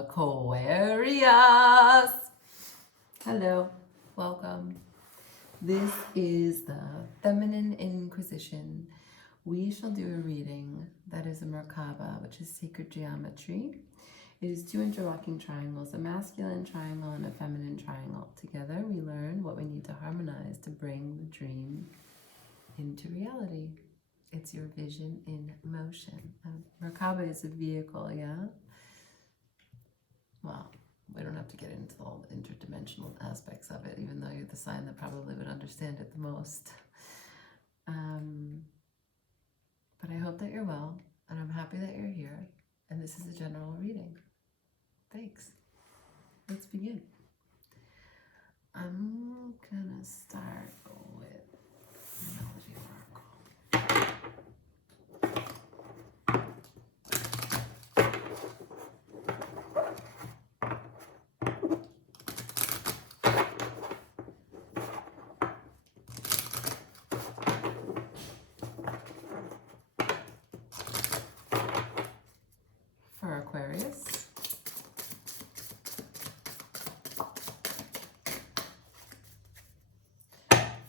Aquarius. Hello, welcome. This is the Feminine Inquisition. We shall do a reading that is a Merkaba, which is sacred geometry. It is two interlocking triangles, a masculine triangle and a feminine triangle. Together we learn what we need to harmonize to bring the dream into reality. It's your vision in motion. Merkaba is a vehicle, yeah? Well, we don't have to get into all the interdimensional aspects of it, even though you're the sign that probably would understand it the most. But I hope that you're well, and I'm happy that you're here, and this is a general reading. Thanks. Let's begin. I'm gonna start with Astrology Oracle. For Aquarius,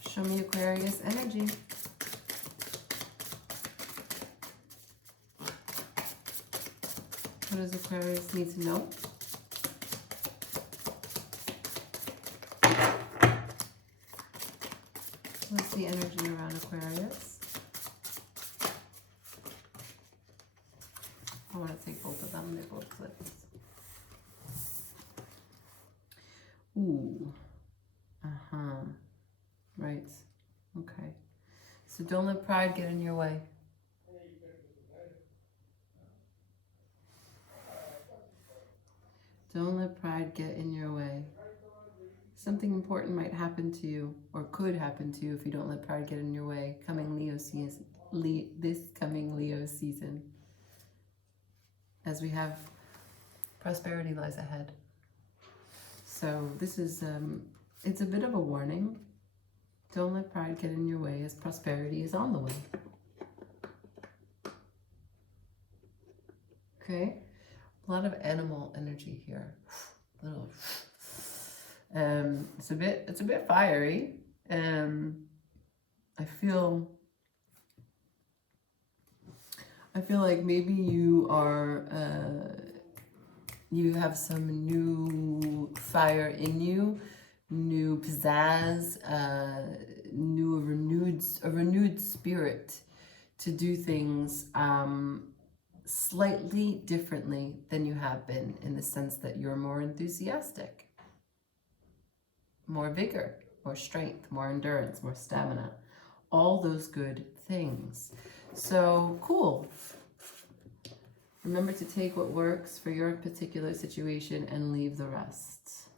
show me Aquarius energy. What does Aquarius need to know? What's the energy around Aquarius? I want to take both of them. They're both clips. Ooh. Right. Okay. So don't let pride get in your way. Don't let pride get in your way. Something important might happen to you, or could happen to you if you don't let pride get in your way. Coming Leo season, this coming Leo season, as we have prosperity lies ahead. So this is it's a bit of a warning. Don't let pride get in your way, as prosperity is on the way. Okay, a lot of animal energy here. Little. It's a bit fiery. I feel like maybe you are you have some new fire in you, new pizzazz, a renewed spirit to do things slightly differently than you have been, in the sense that you're more enthusiastic, more vigor, more strength, more endurance, more stamina, all those good things. So cool. Remember to take what works for your particular situation and leave the rest.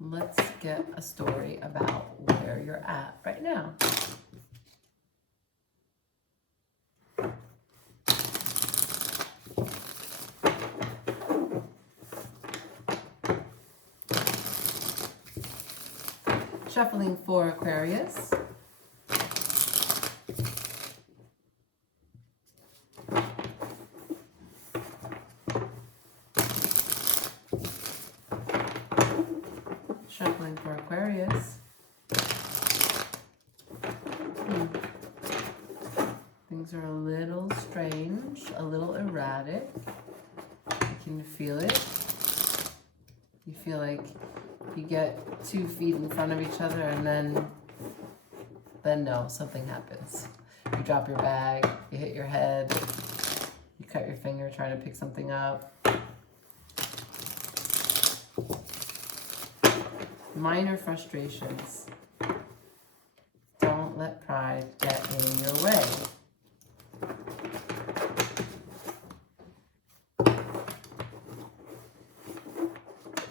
Let's get a story about where you're at right now. Shuffling for Aquarius. Shuffling for Aquarius. Things are a little strange, a little erratic. You can feel it. You feel like you get 2 feet in front of each other, and then no, something happens. You drop your bag, you hit your head, you cut your finger trying to pick something up. Minor frustrations. Don't let pride get in your way.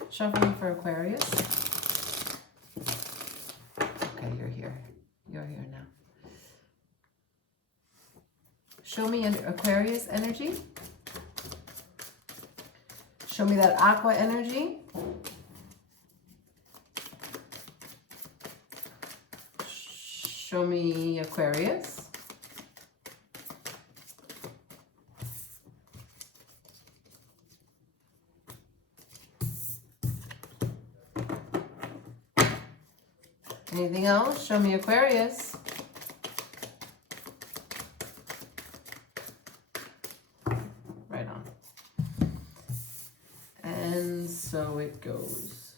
Shuffling for Aquarius. Okay, you're here. You're here now. Show me Aquarius energy. Show me that aqua energy. Show me Aquarius. Anything else? Show me Aquarius. Right on. And so it goes.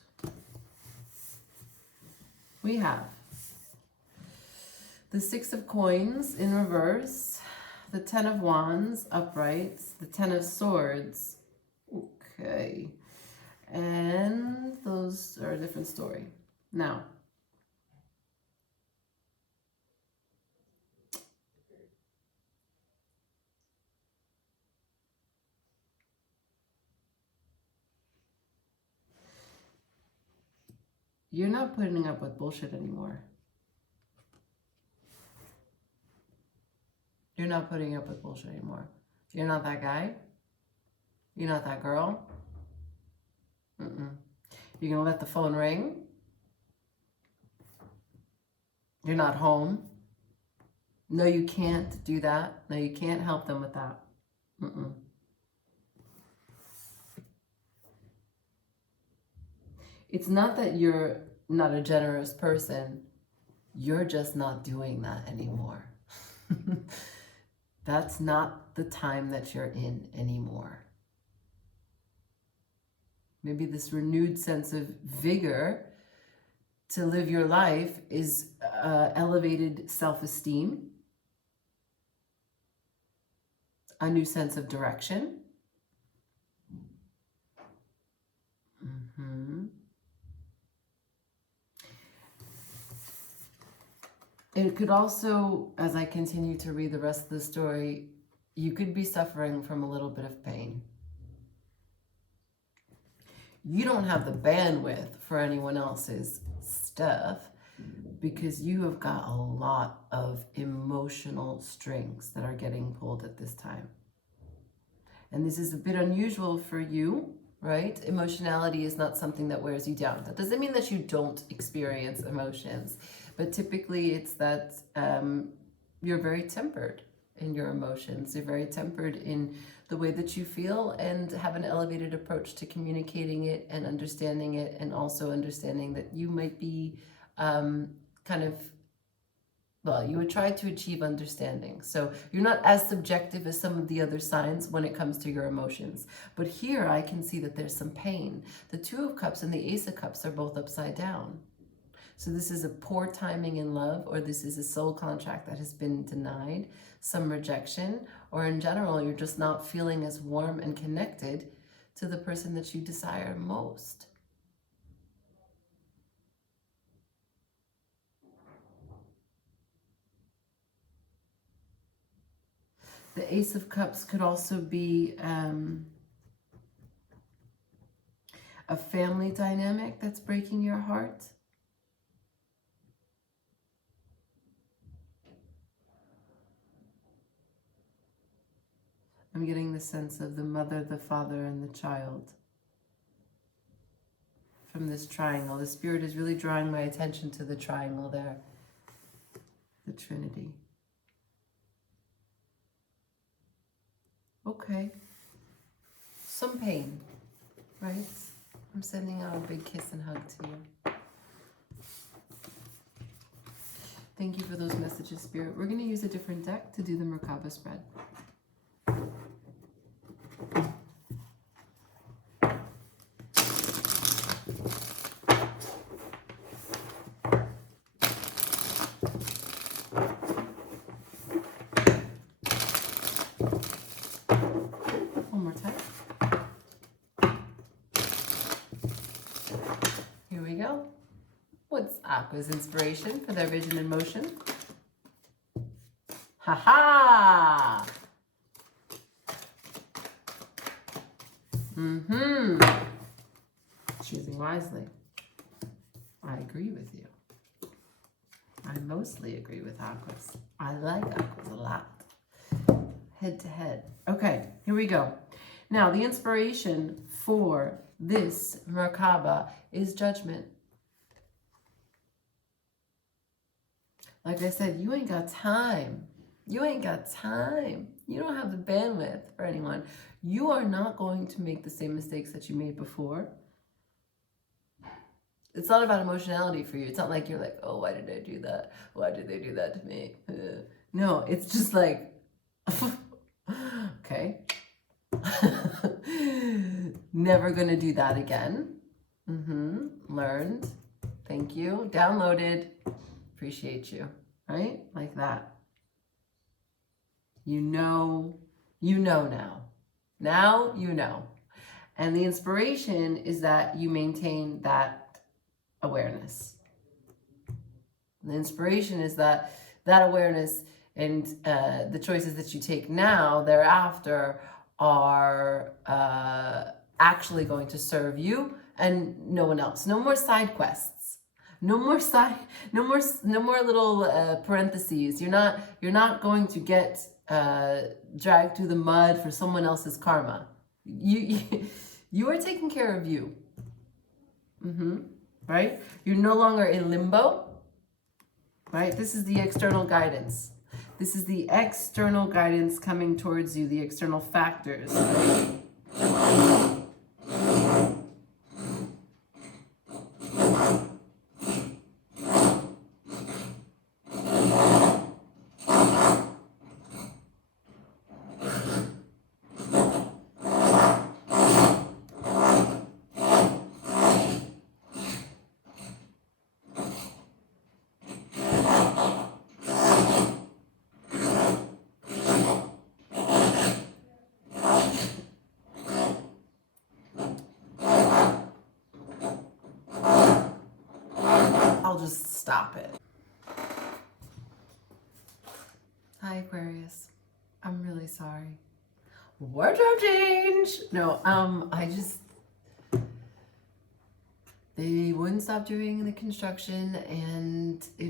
We have the Six of Coins in reverse, the Ten of Wands upright, the Ten of Swords. Okay. And those are a different story. Now, you're not putting up with bullshit anymore. You're not putting up with bullshit anymore. You're not that guy. You're not that girl. You're going to let the phone ring. You're not home. No, you can't do that. No, you can't help them with that. It's not that you're not a generous person. You're just not doing that anymore. That's not the time that you're in anymore. Maybe this renewed sense of vigor to live your life is elevated self-esteem, a new sense of direction. It could also, as I continue to read the rest of the story, you could be suffering from a little bit of pain. You don't have the bandwidth for anyone else's stuff because you have got a lot of emotional strings that are getting pulled at this time. And this is a bit unusual for you, right? Emotionality is not something that wears you down. That doesn't mean that you don't experience emotions, but typically it's that you're very tempered in your emotions. You're very tempered in the way that you feel and have an elevated approach to communicating it and understanding it, and also understanding that you might be you would try to achieve understanding. So you're not as subjective as some of the other signs when it comes to your emotions. But here I can see that there's some pain. The Two of Cups and the Ace of Cups are both upside down. So this is a poor timing in love, or this is a soul contract that has been denied, some rejection, or in general, you're just not feeling as warm and connected to the person that you desire most. The Ace of Cups could also be a family dynamic that's breaking your heart. I'm getting the sense of the mother, the father, and the child from this triangle. The Spirit is really drawing my attention to the triangle there, the Trinity. Okay. Some pain, right? I'm sending out a big kiss and hug to you. Thank you for those messages, Spirit. We're going to use a different deck to do the Merkaba spread. One more time. Here we go. What's Aqua's inspiration for their vision and motion? Ha-ha! Choosing wisely. I agree with you. I mostly agree with Aquas. I like Aquas a lot. Head to head. Okay, here we go. Now, the inspiration for this Merkaba is judgment. Like I said, you ain't got time. You ain't got time. You don't have the bandwidth for anyone. You are not going to make the same mistakes that you made before. It's not about emotionality for you. It's not like you're like, oh, why did I do that? Why did they do that to me? No, it's just like, okay. Never gonna do that again. Learned. Thank you. Downloaded. Appreciate you. Right? Like that. You know now. Now you know. And the inspiration is that you maintain that awareness. The inspiration is that awareness and the choices that you take now, thereafter, are actually going to serve you and no one else. No more side quests. No more little parentheses. You're not going to get dragged through the mud for someone else's karma. You are taking care of you. Right? You're no longer in limbo. Right? This is the external guidance. This is the external guidance coming towards you, the external factors. Right? Just stop it. Hi, Aquarius. I'm really sorry. Wardrobe change. No, they wouldn't stop doing the construction, and I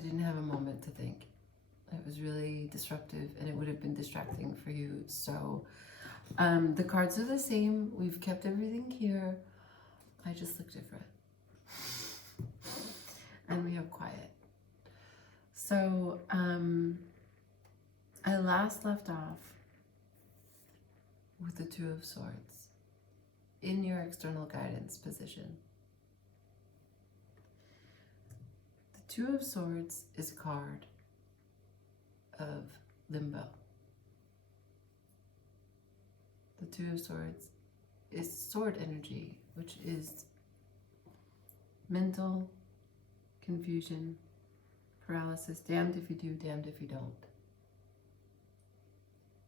didn't have a moment to think. It was really disruptive, and it would have been distracting for you. So, the cards are the same. We've kept everything here. I just look different. And we have quiet. So I last left off with the Two of Swords in your external guidance position. The Two of Swords is a card of limbo. The Two of Swords is sword energy, which is mental confusion, paralysis, damned if you do, damned if you don't.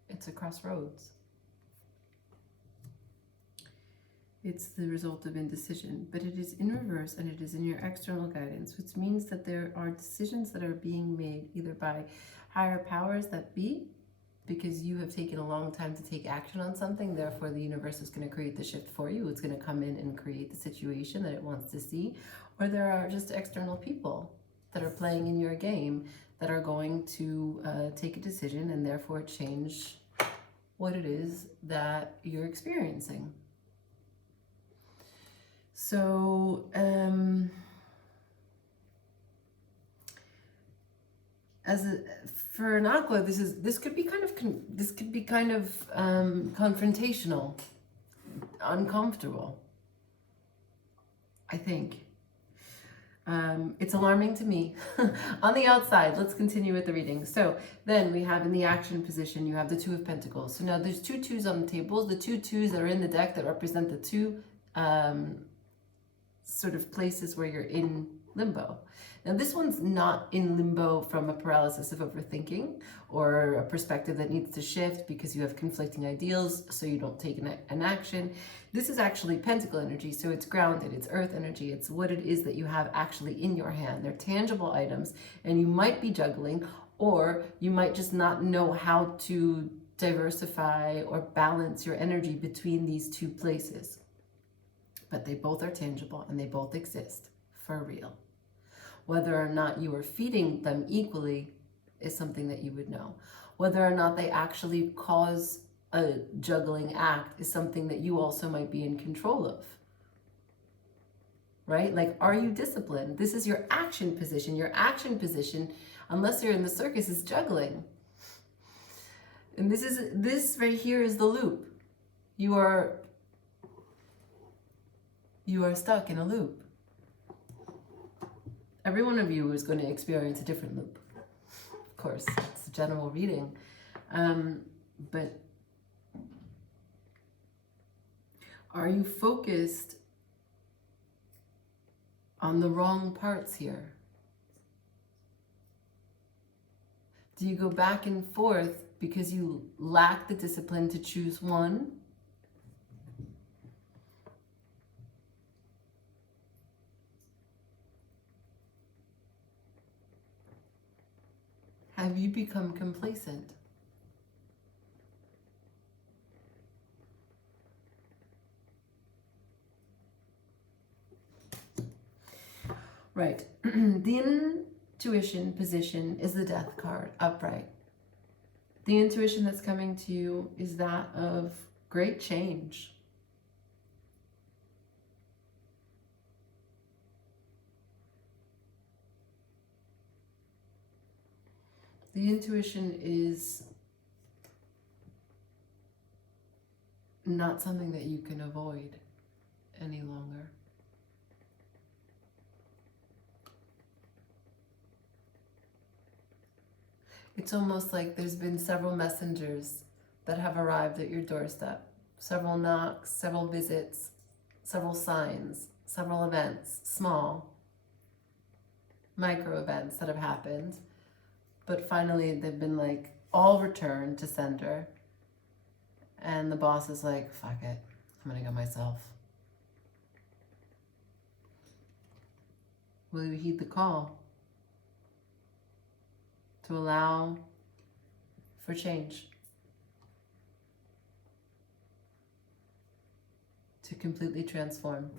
It's a crossroads. It's the result of indecision, but it is in reverse and it is in your external guidance, which means that there are decisions that are being made either by higher powers that be, because you have taken a long time to take action on something, therefore the universe is going to create the shift for you. It's going to come in and create the situation that it wants to see. Or there are just external people that are playing in your game that are going to take a decision and therefore change what it is that you're experiencing. So, for an Aqua, this could be kind of confrontational, uncomfortable. I think. It's alarming to me. On the outside, let's continue with the reading. So then we have in the action position, you have the Two of Pentacles. So now there's two twos on the tables. The two twos that are in the deck that represent the two sort of places where you're in limbo. Now this one's not in limbo from a paralysis of overthinking or a perspective that needs to shift because you have conflicting ideals, so you don't take an action. This is actually pentacle energy, so it's grounded, it's earth energy, it's what it is that you have actually in your hand. They're tangible items, and you might be juggling, or you might just not know how to diversify or balance your energy between these two places. But they both are tangible and they both exist for real. Whether or not you are feeding them equally is something that you would know. Whether or not they actually cause a juggling act is something that you also might be in control of. Right? Like, are you disciplined? This is your action position. Your action position, unless you're in the circus, is juggling. And this right here is the loop. You are you are stuck in a loop. Every one of you is going to experience a different loop. Of course, it's a general reading. But are you focused on the wrong parts here? Do you go back and forth because you lack the discipline to choose one? Have you become complacent? Right. The intuition position is the death card, upright. The intuition that's coming to you is that of great change. The intuition is not something that you can avoid any longer. It's almost like there's been several messengers that have arrived at your doorstep. Several knocks, several visits, several signs, several events, small, micro events that have happened. But finally they've been like all returned to sender. And the boss is like, fuck it, I'm gonna go myself. Will you heed the call to allow for change? To completely transform.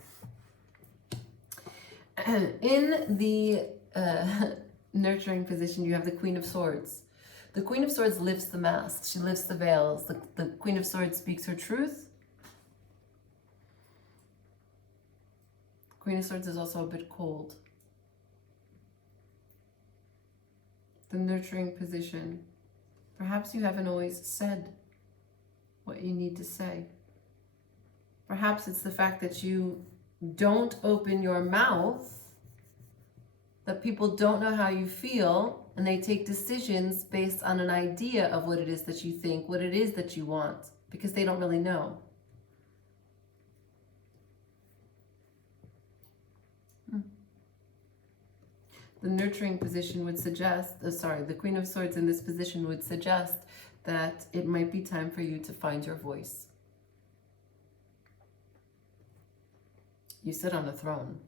In the nurturing position, you have the Queen of Swords. The Queen of Swords lifts the mask. She lifts the veils. The Queen of Swords speaks her truth. Queen of Swords is also a bit cold. The nurturing position. Perhaps you haven't always said what you need to say. Perhaps it's the fact that you don't open your mouth, that people don't know how you feel, and they take decisions based on an idea of what it is that you think, what it is that you want, because they don't really know. The nurturing position would suggest, the Queen of Swords in this position would suggest that it might be time for you to find your voice. You sit on a throne.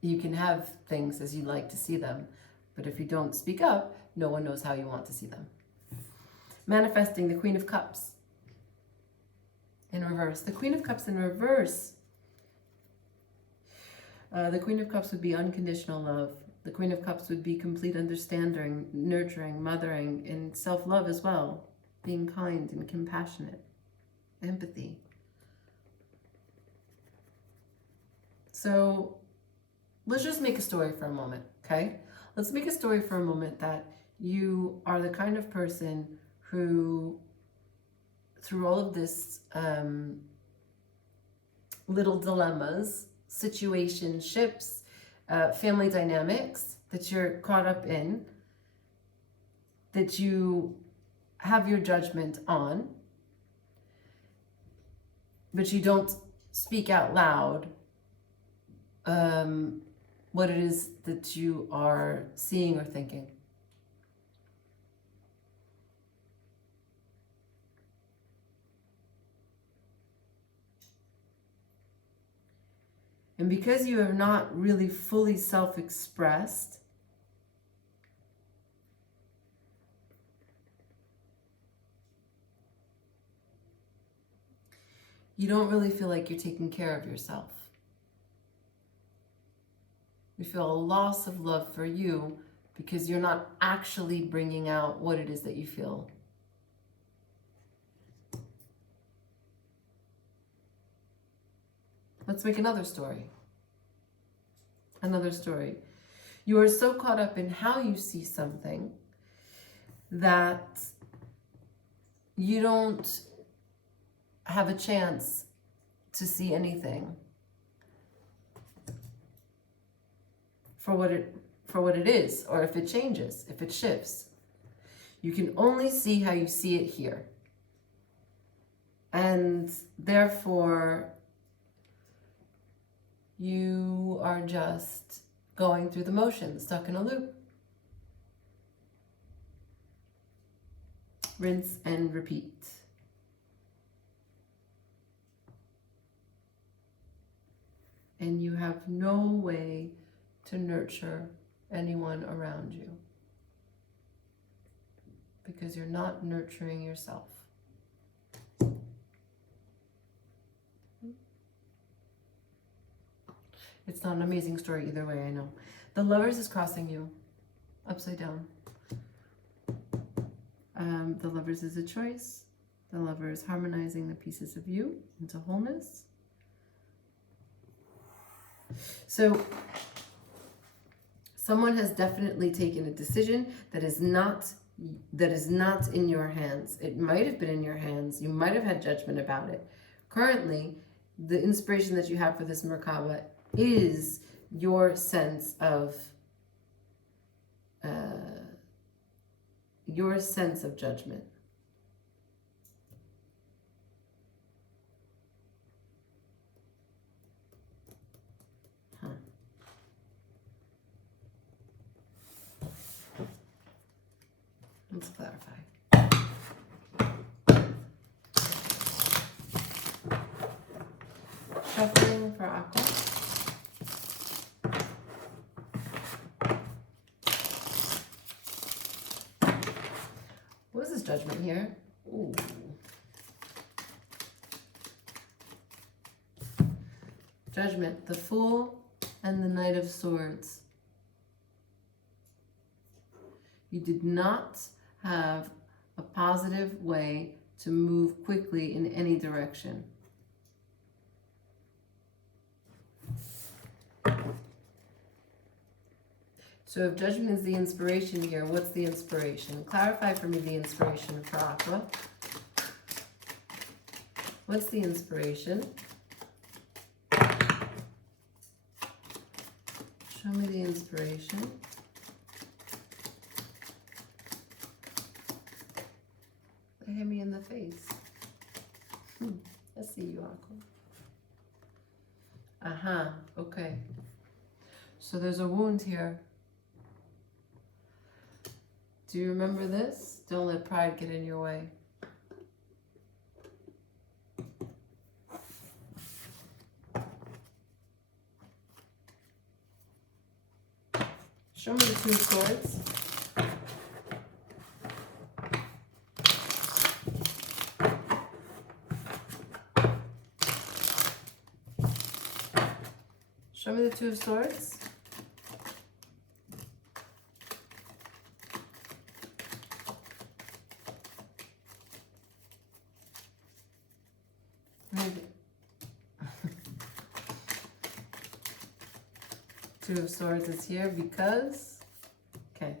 You can have things as you like to see them, but if you don't speak up, no one knows how you want to see them. Manifesting the Queen of Cups in reverse. The Queen of Cups in reverse. The Queen of Cups would be unconditional love. The Queen of Cups would be complete understanding, nurturing, mothering, and self-love as well. Being kind and compassionate. Empathy. So let's just make a story for a moment, okay? Let's make a story for a moment that you are the kind of person who, through all of this little dilemmas, situationships, family dynamics that you're caught up in, that you have your judgment on, but you don't speak out loud what it is that you are seeing or thinking. And because you are not really fully self-expressed, you don't really feel like you're taking care of yourself. You feel a loss of love for you because you're not actually bringing out what it is that you feel. Let's make another story. Another story. You are so caught up in how you see something that you don't have a chance to see anything for what it is, or if it changes, if it shifts. You can only see how you see it here. And therefore, you are just going through the motions, stuck in a loop. Rinse and repeat. And you have no way to nurture anyone around you, because you're not nurturing yourself. It's not an amazing story either way, I know. The Lovers is crossing you upside down. The Lovers is a choice. The Lover is harmonizing the pieces of you into wholeness. So someone has definitely taken a decision that is not in your hands. It might have been in your hands. You might have had judgment about it. Currently, the inspiration that you have for this Merkaba is your sense of judgment. Let's clarify. Shuffling for Aqua. What is this judgment here? Ooh. Judgment, the Fool and the Knight of Swords. You did not have a positive way to move quickly in any direction. So if judgment is the inspiration here, what's the inspiration? Clarify for me the inspiration for Aqua. What's the inspiration? Show me the inspiration. They hit me in the face. I see you, Aqua. Okay. So there's a wound here. Do you remember this? Don't let pride get in your way. Show me the Two of Swords. Show me the Two of Swords. Two of Swords is here because, okay.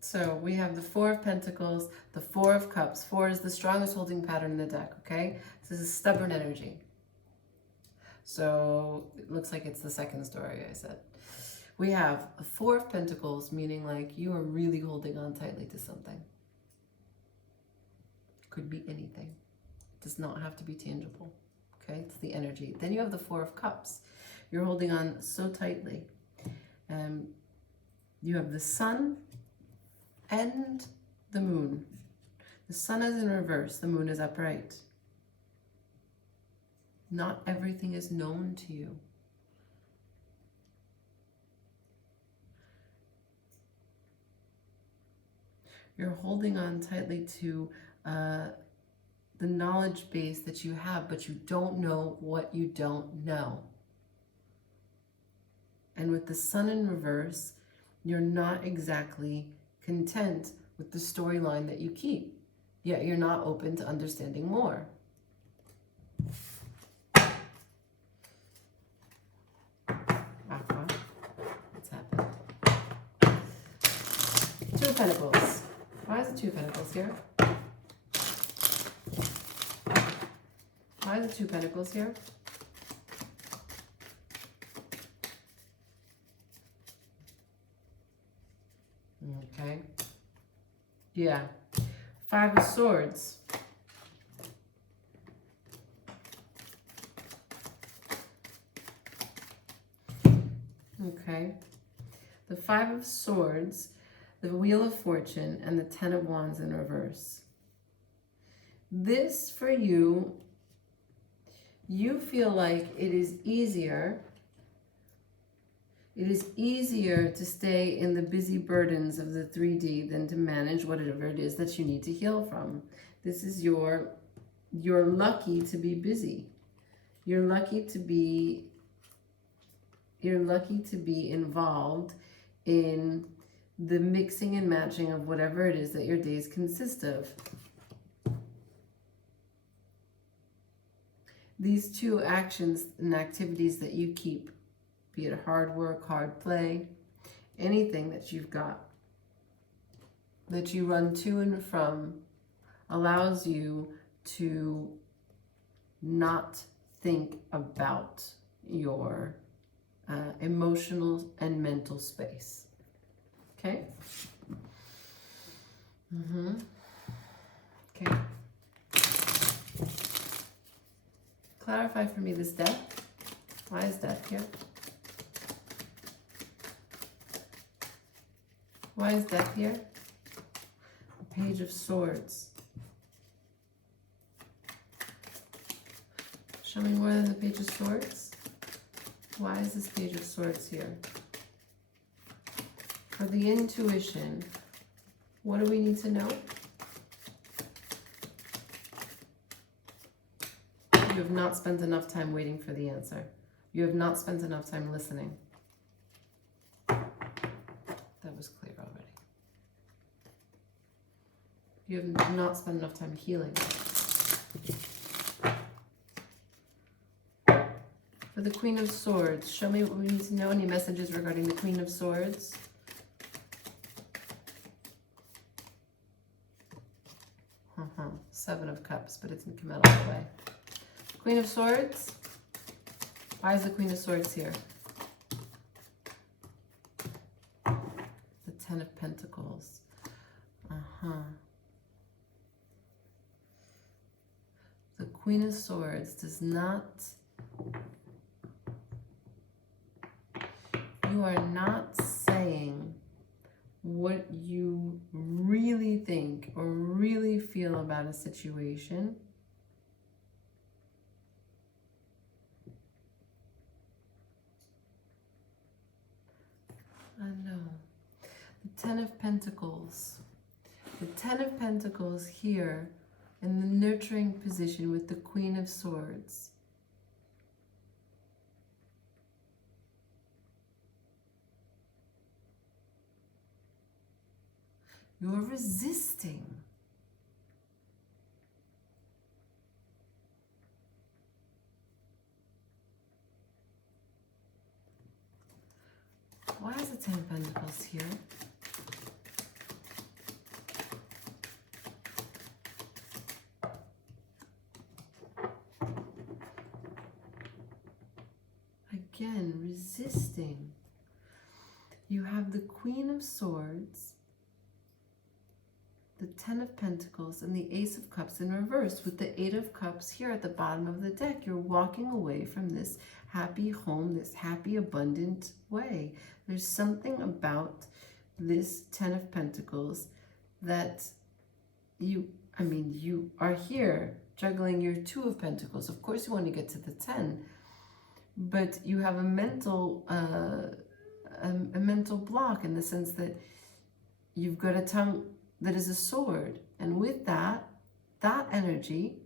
So we have the Four of Pentacles, the Four of Cups. Four is the strongest holding pattern in the deck, okay? This is stubborn energy. So it looks like it's the second story I said. We have a Four of Pentacles, meaning like you are really holding on tightly to something. Could be anything. It does not have to be tangible. Okay, it's the energy. Then you have the Four of Cups. You're holding on so tightly. You have the Sun and the Moon. The Sun is in reverse. The Moon is upright. Not everything is known to you. You're holding on tightly to the knowledge base that you have, but you don't know what you don't know. And with the Sun in reverse, you're not exactly content with the storyline that you keep, yet you're not open to understanding more. Aqua, what's happened? Two of Pentacles. Why is the Two of Pentacles here? Why is the 2 Pentacles here? Okay. Yeah. 5 of Swords. Okay. The 5 of Swords, the Wheel of Fortune, and the 10 of Wands in reverse. This, for you, you feel like it is easier to stay in the busy burdens of the 3D than to manage whatever it is that you need to heal from. This is you're lucky to be busy. You're lucky to be involved in the mixing and matching of whatever it is that your days consist of. These 2 actions and activities that you keep, be it hard work, hard play, anything that you've got, that you run to and from, allows you to not think about your emotional and mental space. Okay? Okay. Clarify for me this death. Why is death here? Why is death here? The Page of Swords. Show me more than the Page of Swords. Why is this Page of Swords here? For the intuition, what do we need to know? You have not spent enough time waiting for the answer. You have not spent enough time listening. That was clear already. You have not spent enough time healing. For the Queen of Swords, show me what we need to know. Any messages regarding the Queen of Swords? Seven of Cups, but it's come out all the way. Queen of Swords. Why is the Queen of Swords here? The Ten of Pentacles. The Queen of Swords does not... You are not saying what you really think or really feel about a situation. I know. The Ten of Pentacles. The Ten of Pentacles here in the nurturing position with the Queen of Swords. You're resisting. Why is the Ten of Pentacles here? Again, resisting. You have the Queen of Swords, the Ten of Pentacles, and the Ace of Cups in reverse with the Eight of Cups here at the bottom of the deck. You're walking away from this happy home, this happy, abundant way. There's something about this Ten of Pentacles that you are here juggling your Two of Pentacles. Of course you want to get to the 10, but you have a mental block in the sense that you've got a tongue that is a sword, and with that energy,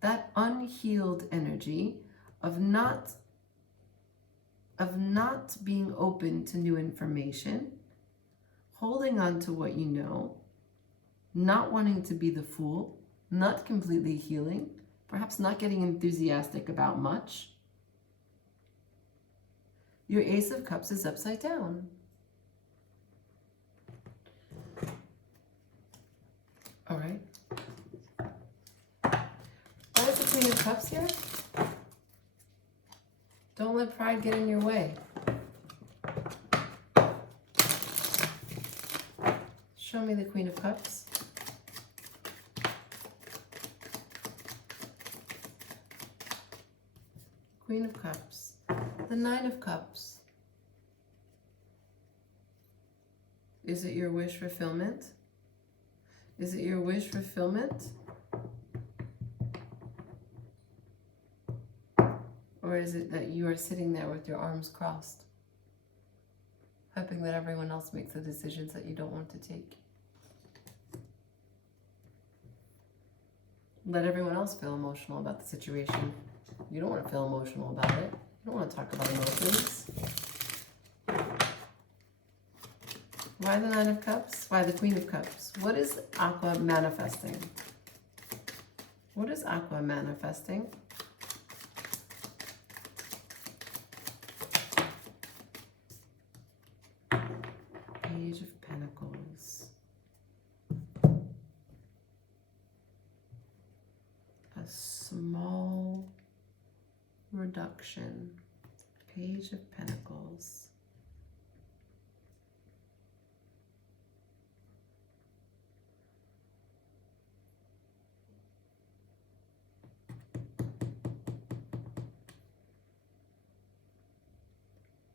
that unhealed energy of not being open to new information, holding on to what you know, not wanting to be the fool, not completely healing, perhaps not getting enthusiastic about much. Your Ace of Cups is upside down. All right. Why is the Queen of Cups here? Don't let pride get in your way. Show me the Queen of Cups. Queen of Cups. The Nine of Cups. Is it your wish fulfillment? Is it your wish fulfillment? Or is it that you are sitting there with your arms crossed, hoping that everyone else makes the decisions that you don't want to take? Let everyone else feel emotional about the situation. You don't want to feel emotional about it. You don't want to talk about emotions. Why the Nine of Cups? Why the Queen of Cups? What is Aqua manifesting? What is Aqua manifesting? Page of Pentacles. A small reduction. Page of Pentacles.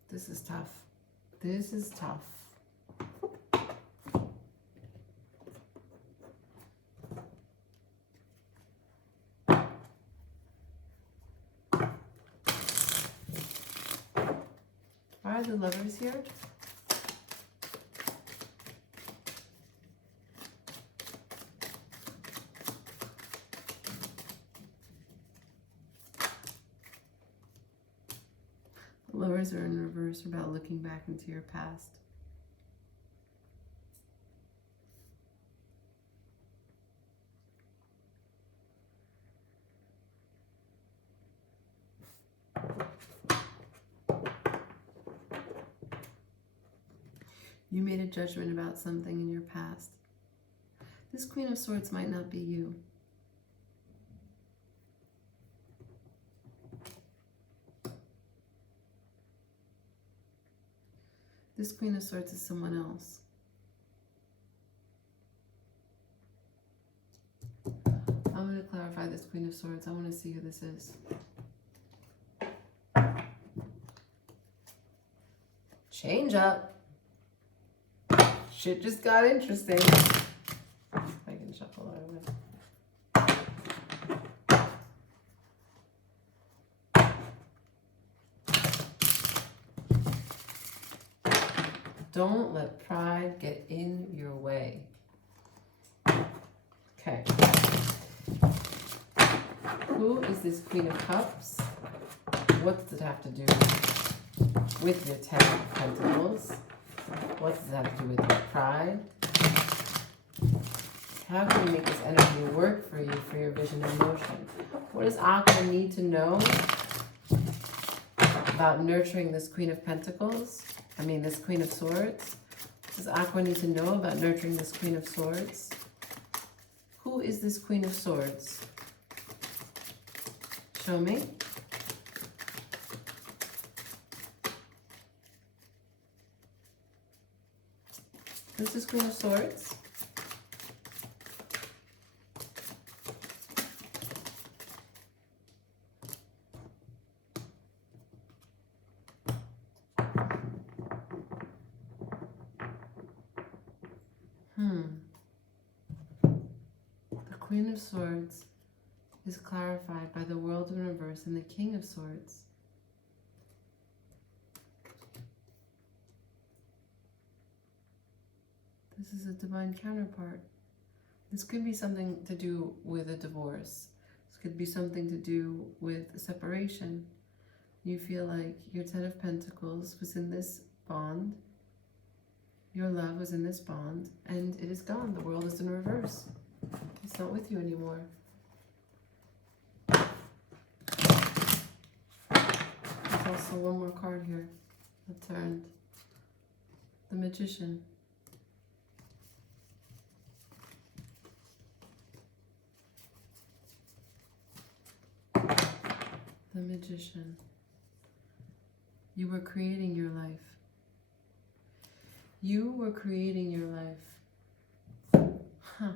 This is tough. This is tough. Why are the Lovers here? Lovers are in reverse about looking back into your past. You made a judgment about something in your past. This Queen of Swords might not be you. This Queen of Swords is someone else. I'm going to clarify this Queen of Swords. I want to see who this is. Change up. Shit just got interesting. I can shuffle that away. Don't let pride get in your way. Okay. Who is this Queen of Cups? What does it have to do with your Ten of Pentacles? What does it have to do with your pride? How can you make this energy work for you, for your vision and motion? What does Aqua need to know about nurturing this Queen of Pentacles? This Queen of Swords. Does Aqua need to know about nurturing this Queen of Swords? Who is this Queen of Swords? Show me. This is Queen of Swords. The Queen of Swords is clarified by the World in Reverse and the King of Swords. This is a divine counterpart. This could be something to do with a divorce. This could be something to do with a separation. You feel like your Ten of Pentacles was in this bond. Your love was in this bond, and it is gone. The world is in reverse. It's not with you anymore. There's also one more card here that turned. The Magician. The Magician. You were creating your life. You were creating your life. Huh.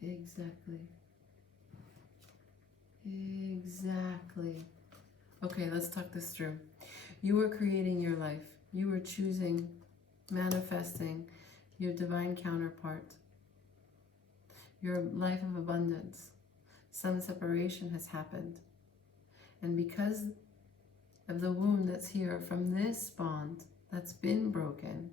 Exactly. Exactly. Okay, let's talk this through. You were creating your life. You were choosing, manifesting your divine counterpart. Your life of abundance. Some separation has happened. And because of the wound that's here from this bond that's been broken,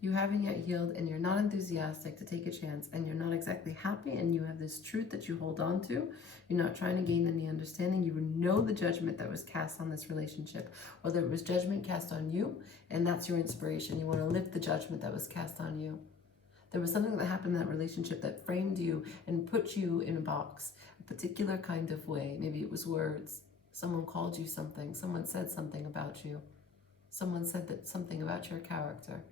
you haven't yet healed, and you're not enthusiastic to take a chance, and you're not exactly happy, and you have this truth that you hold on to. You're not trying to gain any understanding. You know the judgment that was cast on this relationship, whether it was judgment cast on you, and that's your inspiration. You want to lift the judgment that was cast on you. There was something that happened in that relationship that framed you and put you in a box, a particular kind of way. Maybe it was words. Someone called you something. Someone said something about you. Someone said that something about your character.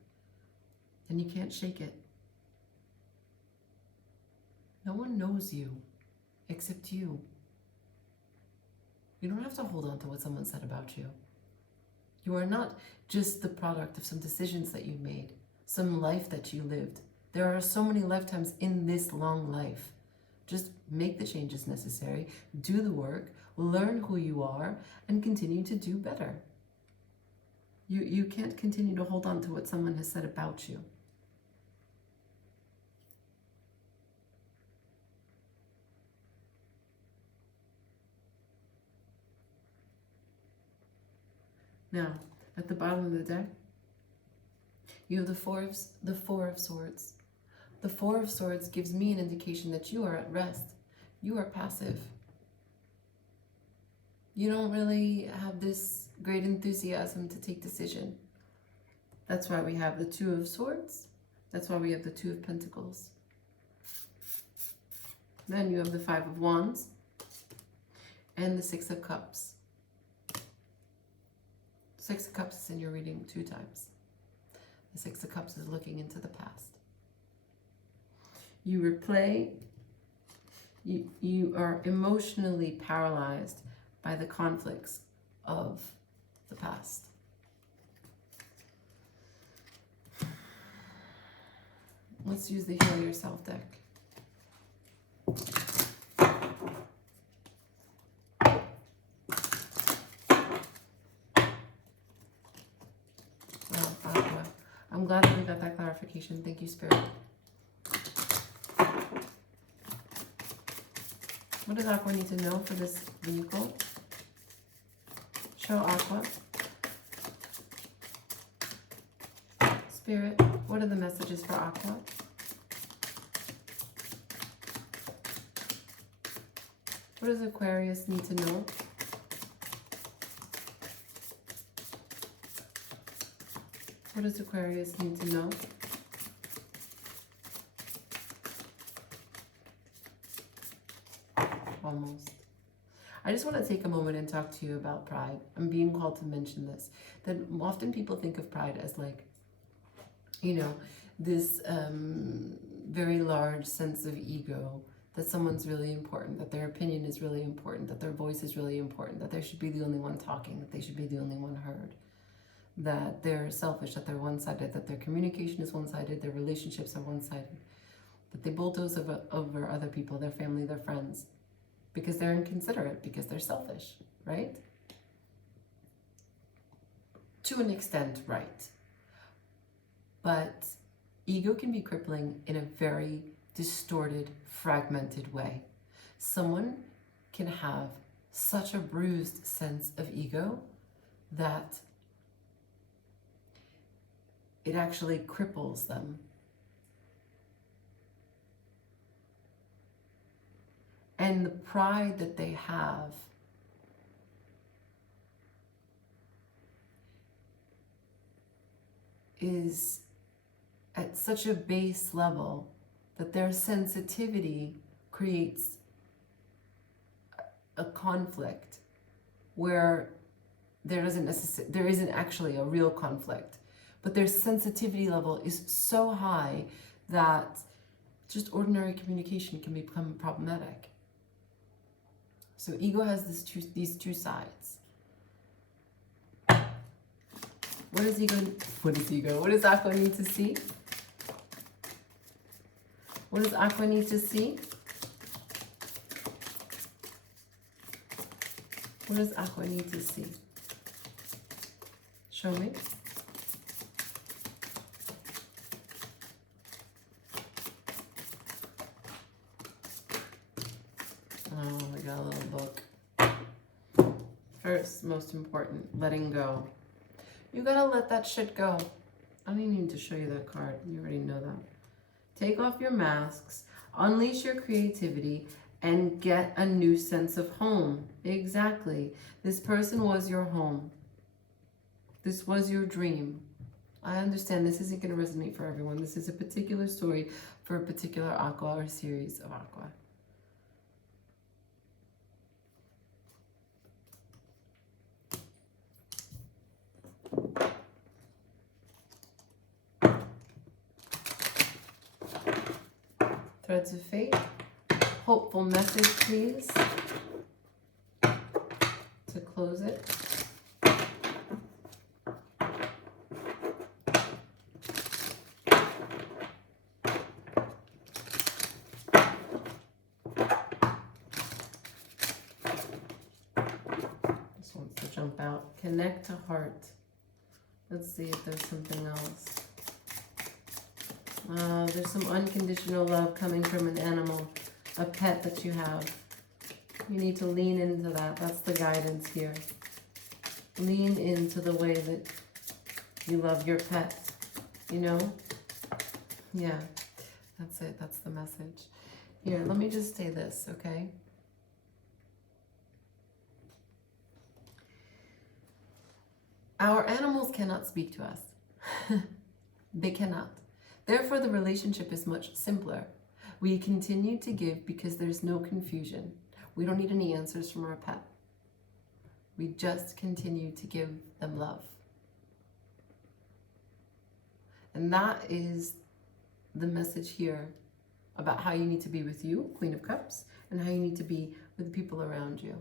And you can't shake it. No one knows you except you. You don't have to hold on to what someone said about you. You are not just the product of some decisions that you made, some life that you lived. There are so many lifetimes in this long life. Just make the changes necessary, do the work, learn who you are, and continue to do better. You can't continue to hold on to what someone has said about you. Now, at the bottom of the deck, you have the Four of Swords. The Four of Swords gives me an indication that you are at rest. You are passive. You don't really have this great enthusiasm to take decision. That's why we have the Two of Swords. That's why we have the Two of Pentacles. Then you have the Five of Wands and the Six of Cups. Six of Cups is in your reading 2 times. The Six of Cups is looking into the past. You replay. You are emotionally paralyzed by the conflicts of the past. Let's use the Heal Yourself deck. I'm glad that we got that clarification. Thank you, Spirit. What does Aqua need to know for this vehicle? Show Aqua. Spirit, what are the messages for Aqua? What does Aquarius need to know? What does Aquarius need to know? Almost. I just want to take a moment and talk to you about pride. I'm being called to mention this. That often people think of pride as like, you know, this very large sense of ego, that someone's really important, that their opinion is really important, that their voice is really important, that they should be the only one talking, that they should be the only one heard, that they're selfish, that they're one-sided, that their communication is one-sided, their relationships are one-sided, that they bulldoze over other people, their family, their friends, because they're inconsiderate, because they're selfish, right? To an extent, right. But ego can be crippling in a very distorted, fragmented way. Someone can have such a bruised sense of ego that it actually cripples them. And the pride that they have is at such a base level that their sensitivity creates a conflict where there isn't actually a real conflict, but their sensitivity level is so high that just ordinary communication can become problematic. So ego has these two sides. What does ego? What does Aqua need to see? What does Aqua need to see? What does Aqua need to see? Show me. Oh, we got a little book. First, most important, letting go. You gotta let that shit go. I don't even need to show you that card. You already know that. Take off your masks, unleash your creativity, and get a new sense of home. Exactly. This person was your home. This was your dream. I understand this isn't going to resonate for everyone. This is a particular story for a particular Aqua or series of Aqua. Threads of fate. Hopeful message, please, to close it. This wants to jump out. Connect to heart. Let's see if there's something else. There's some unconditional love coming from an animal, a pet that you have. You need to lean into that. That's the guidance here. Lean into the way that you love your pet, you know? Yeah, that's it. That's the message. Here, let me just say this, okay? Our animals cannot speak to us. They cannot. Therefore, the relationship is much simpler. We continue to give because there's no confusion. We don't need any answers from our pet. We just continue to give them love. And that is the message here about how you need to be with you, Queen of Cups, and how you need to be with the people around you.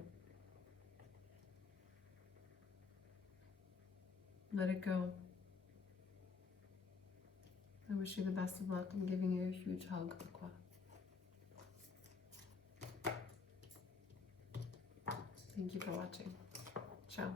Let it go. I wish you the best of luck. I'm giving you a huge hug, Aqua. Thank you for watching. Ciao.